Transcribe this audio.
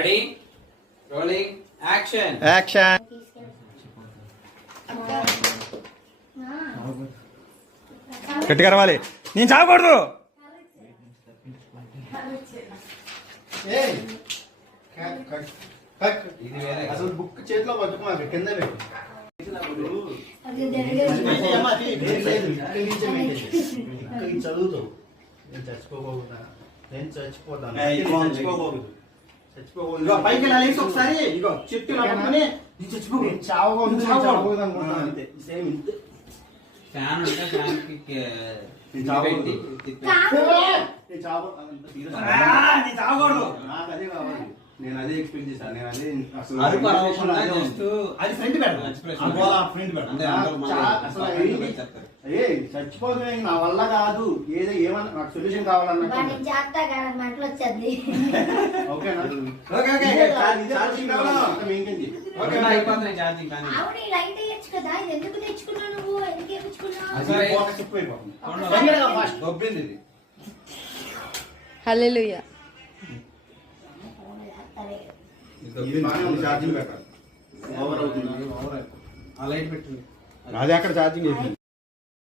Ready rolling action. Action. గట్టిగా రావాలి. నేను చావకూడదు. అసలు బుక్ చేతిలో పట్టుకున్నాక కింద చదువుతావు. నేను చచ్చిపోబోతున్నా, నేను చచ్చిపోతాను, చచ్చిపోబోదు పైకి లేచి ఒకసారి ఇగో చెట్టు చావబోదు అనుకుంటున్నాను. అంతే సేమ్ ఇంతే. ఫ్యాన్ ఉంటే ఫ్యాన్ కి చావకూడదు. నాకు అదే కావాలి. నేను అదే ఎక్స్పెక్ట్ చేశాను. నేను అదే అసలు అది ఫ్రెండ్ చచ్చిపోతుంది. నా వల్ల కాదు. ఏదో ఏమన్నా నాకు సొల్యూషన్ కావాలన్నా ఓకేనా? హల్లెలూయా. ఇది బాగానే ఉంది. ఛార్జింగ్ పెట్టాలి. ఓవర్ అవుతుంది. ఆ లైట్ పెట్టండి. అది అక్కడ ఛార్జింగ్ అయిపోయింది.